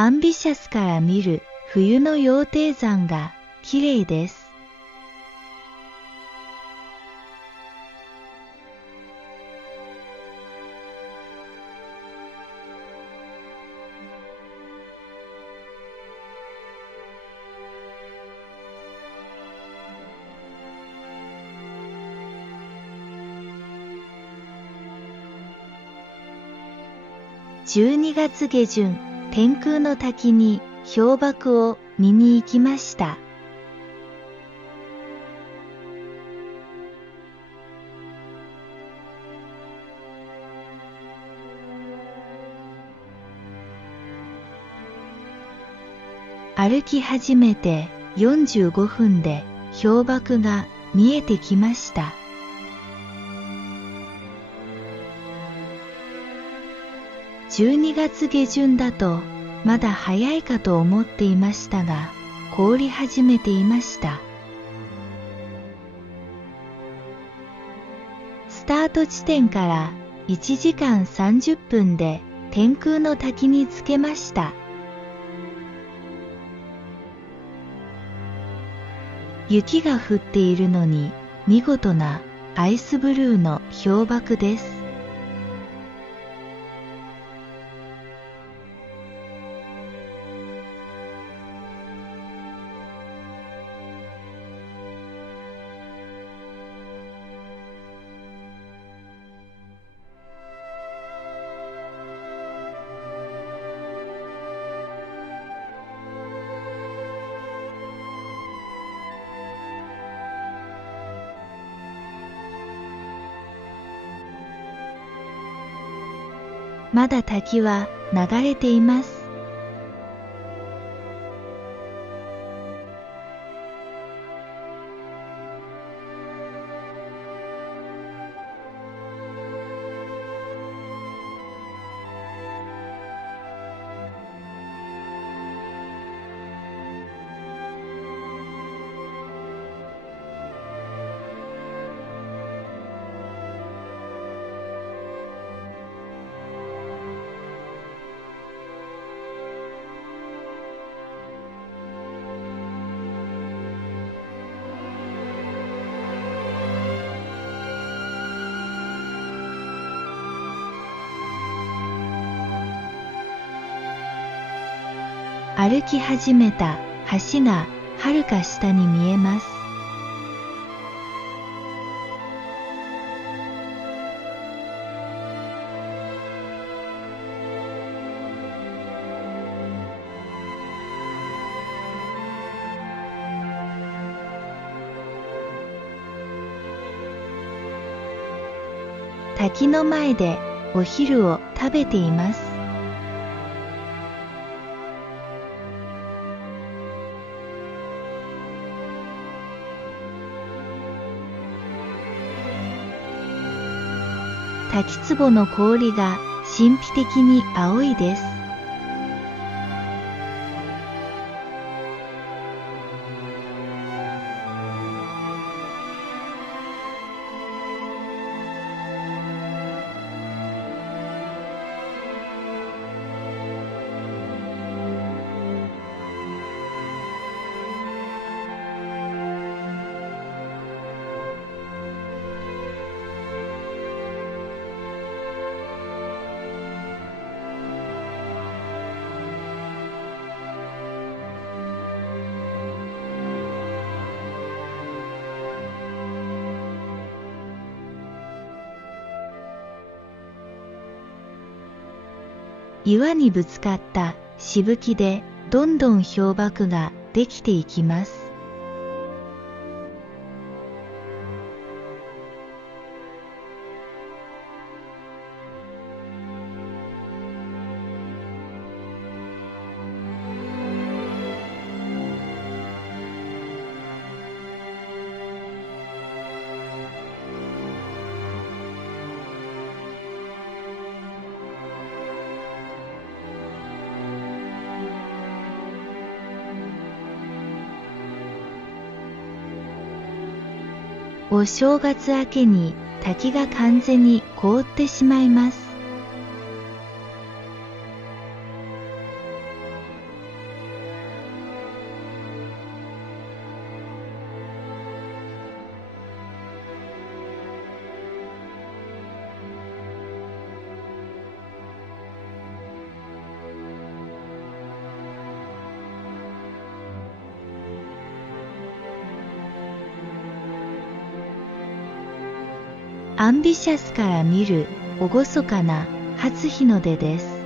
アンビシャスから見る冬の羊蹄山がきれいです。12月下旬、天空の滝に氷瀑を見に行きました。歩き始めて45分で氷瀑が見えてきました。12月下旬だとまだ早いかと思っていましたが、凍り始めていました。スタート地点から1時間30分で天空の滝に着けました。雪が降っているのに見事なアイスブルーの氷瀑です。まだ滝は流れています。歩き始めた橋がはるか下に見えます。滝の前でお昼を食べています。滝壺の氷が神秘的に青いです。岩にぶつかったしぶきでどんどん氷瀑ができていきます。お正月明けに滝が完全に凍ってしまいます。アンビシャスから見る厳かな初日の出です。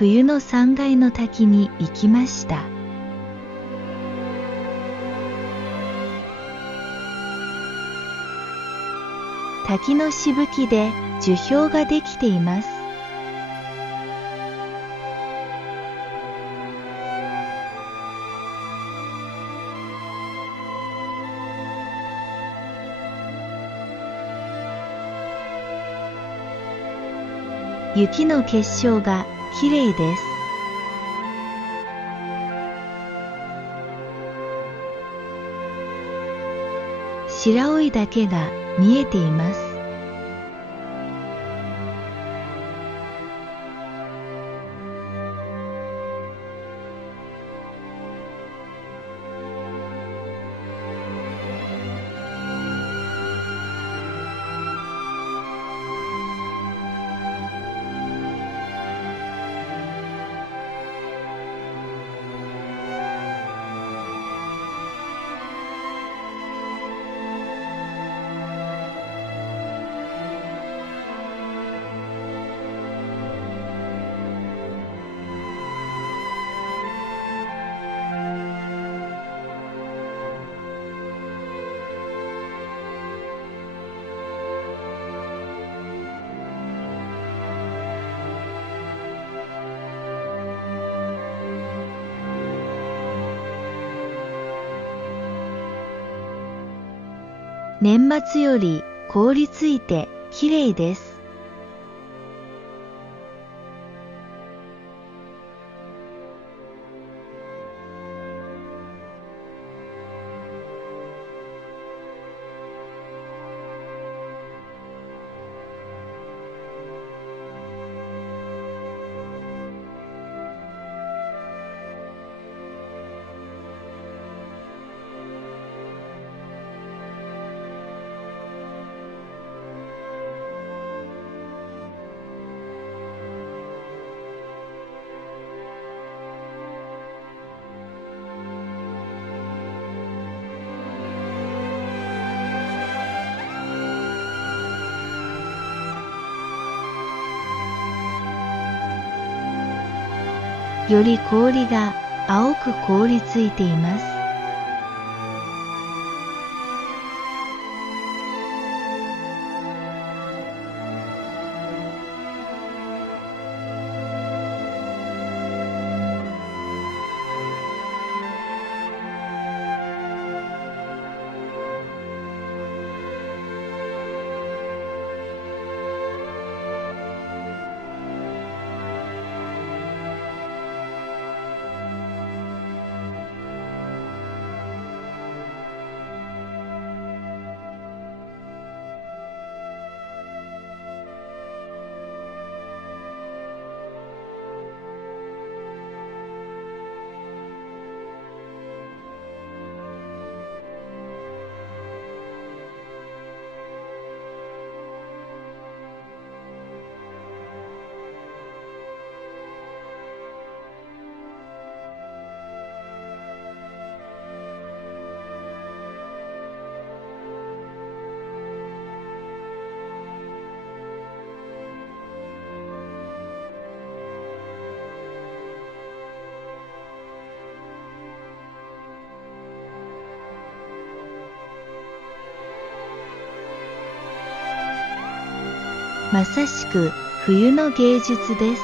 冬の3階の滝に行きました。滝のしぶきで樹氷ができています。雪の結晶がきれいです。白老岳が見えています。年末より凍りついてきれいです。より氷が青く凍りついています。まさしく冬の芸術です。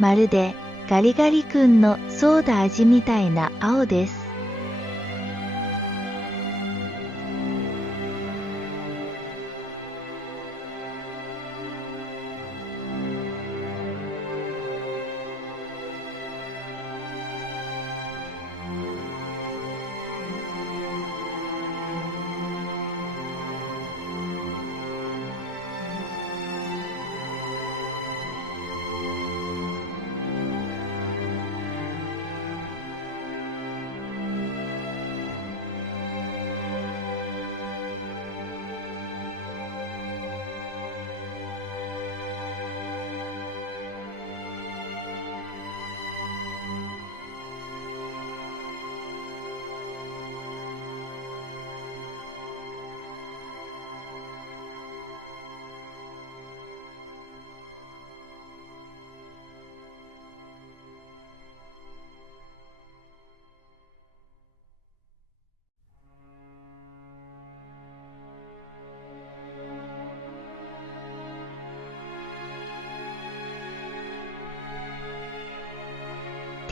まるでガリガリ君のソーダ味みたいな青です。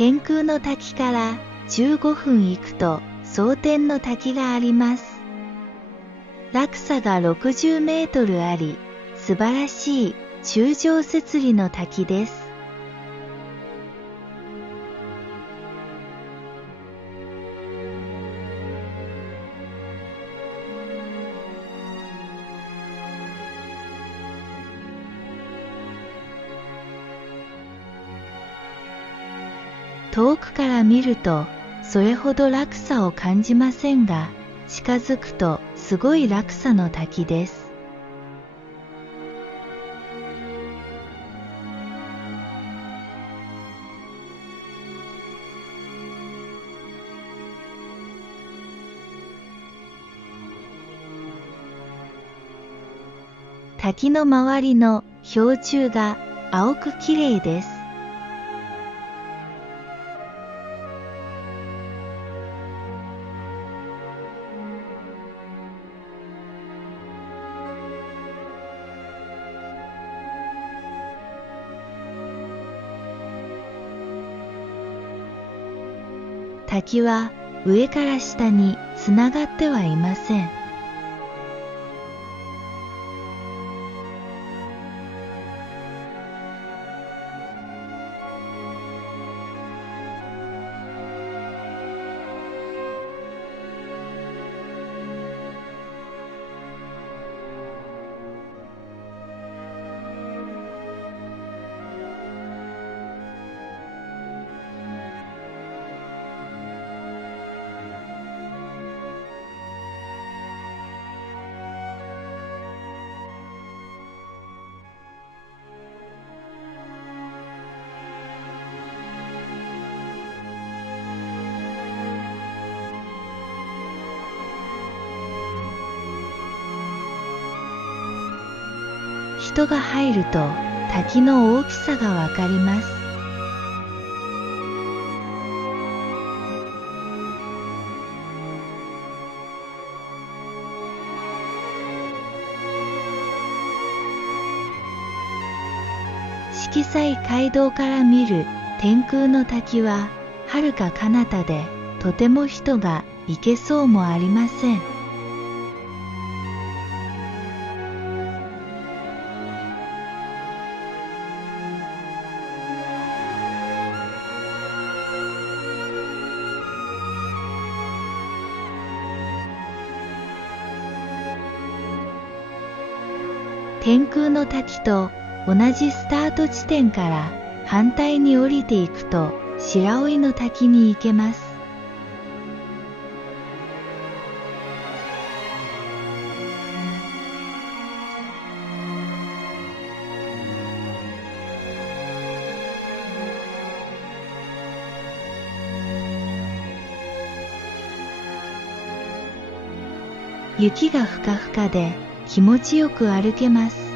天空の滝から15分行くと蒼天の滝があります。落差が60メートルあり、素晴らしい柱状節理の滝です。遠くから見るとそれほど落差を感じませんが、近づくとすごい落差の滝です。滝の周りの氷柱が青くきれいです。滝は上から下につながってはいません。人が入ると滝の大きさがわかります。色彩街道から見る天空の滝は遥か彼方でとても人が行けそうもありません。天空の滝と同じスタート地点から反対に降りていくと白老の滝に行けます。雪がふかふかで気持ちよく歩けます。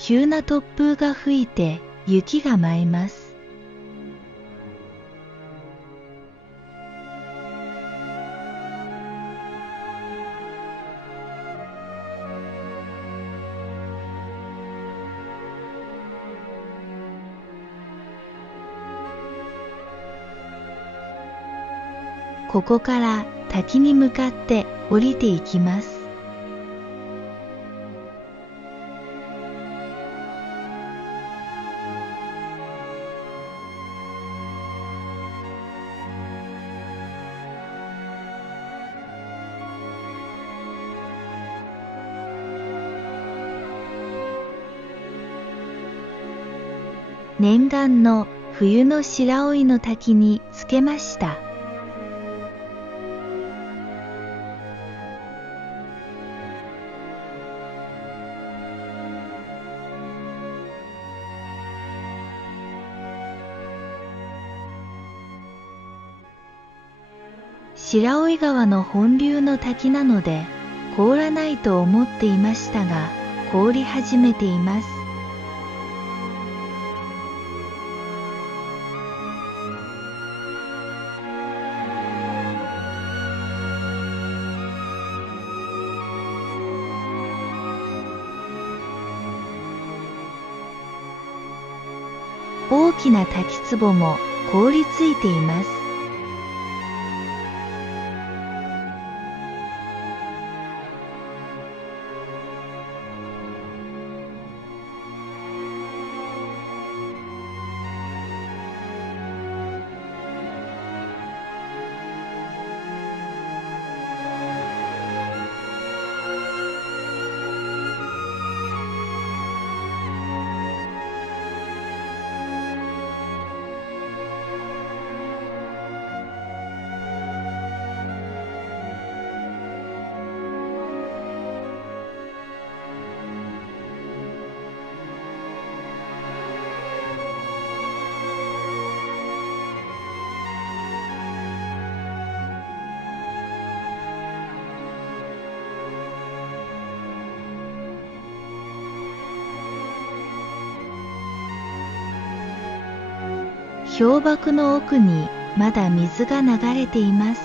急な突風が吹いて雪が舞います。ここから滝に向かって降りていきます。念願の冬の白老の滝に着けました。白老川の本流の滝なので凍らないと思っていましたが、凍り始めています。大きな滝壺も凍りついています。氷瀑の奥にまだ水が流れています。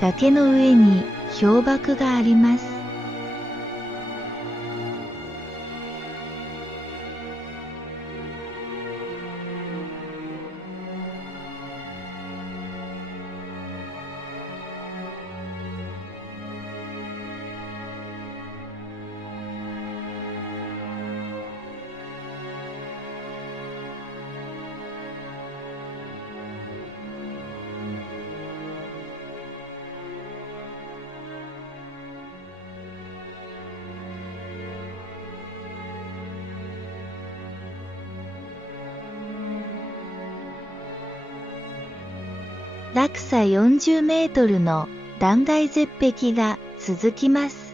崖の上に氷瀑があります。落差40メートルの断崖絶壁が続きます。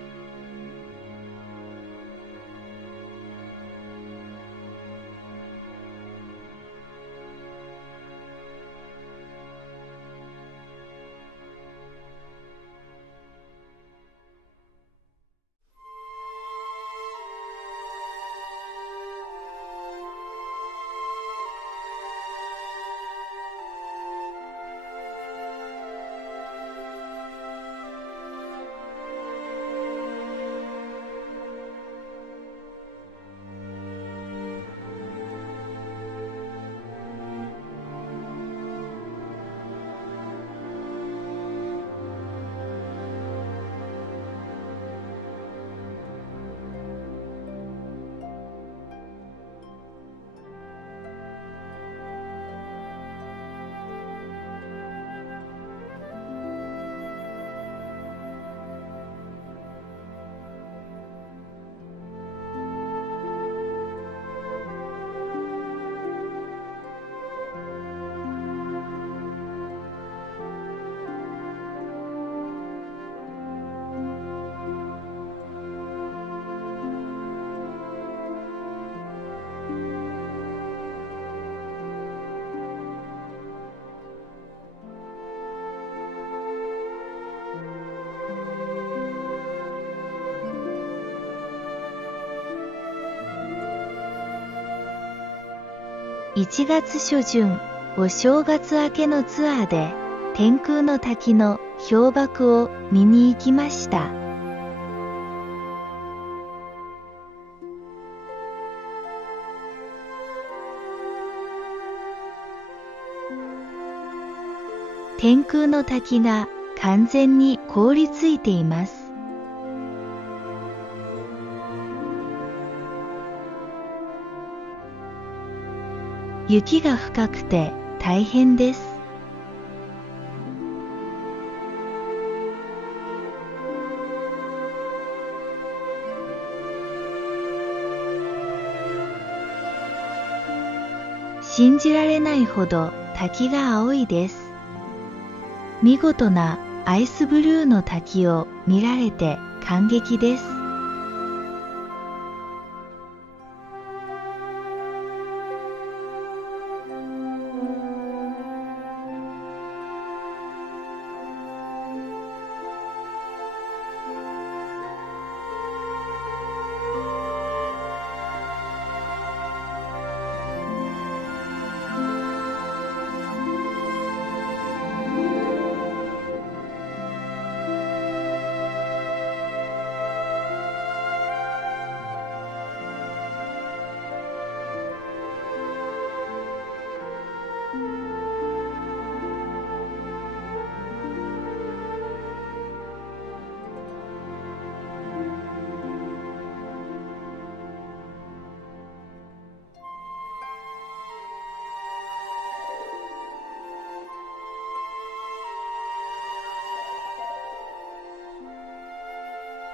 1月初旬、お正月明けのツアーで天空の滝の氷瀑を見に行きました。天空の滝が完全に凍りついています。雪が深くて大変です。信じられないほど滝が青いです。見事なアイスブルーの滝を見られて感激です。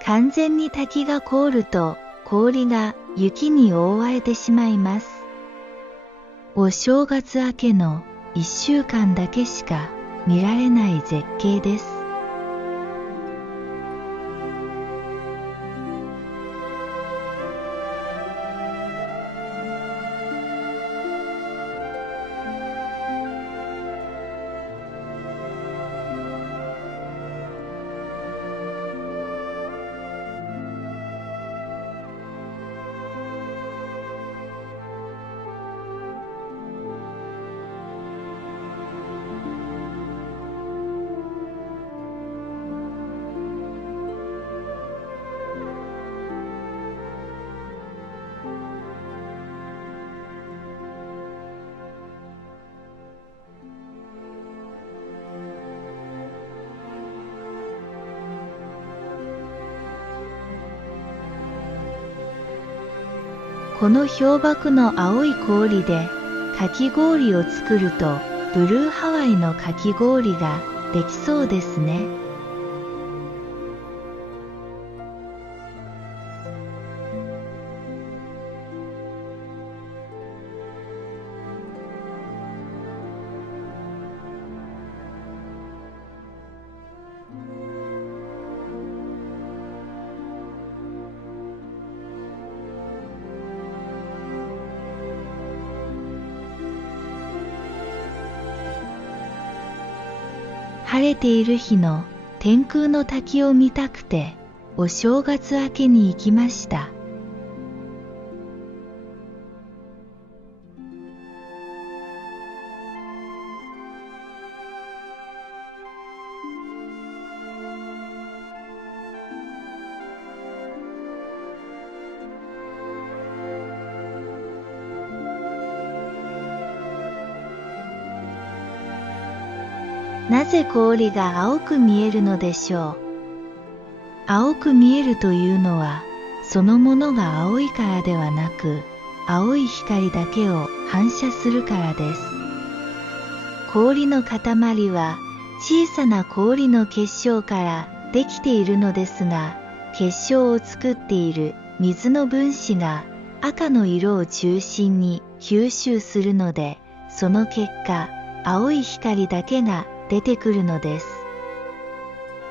完全に滝が凍ると氷が雪に覆われてしまいます。お正月明けの1週間だけしか見られない絶景です。この氷瀑の青い氷でかき氷を作るとブルーハワイのかき氷ができそうですね。晴れている日の天空の滝を見たくてお正月明けに行きました。なぜ氷が青く見えるのでしょう。青く見えるというのは、そのものが青いからではなく、青い光だけを反射するからです。氷の塊は小さな氷の結晶からできているのですが、結晶を作っている水の分子が赤の色を中心に吸収するので、その結果、青い光だけが出てくるのです。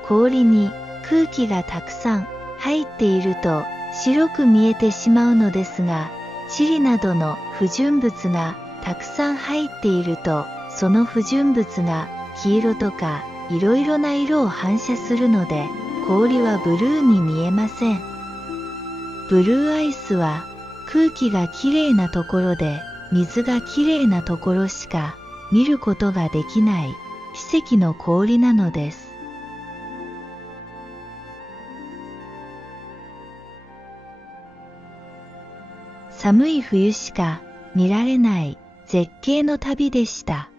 氷に空気がたくさん入っていると白く見えてしまうのですが、塵などの不純物がたくさん入っていると、その不純物が黄色とかいろいろな色を反射するので、氷はブルーに見えません。ブルーアイスは空気がきれいなところで水がきれいなところしか見ることができない奇跡の氷なのです。寒い冬しか見られない絶景の旅でした。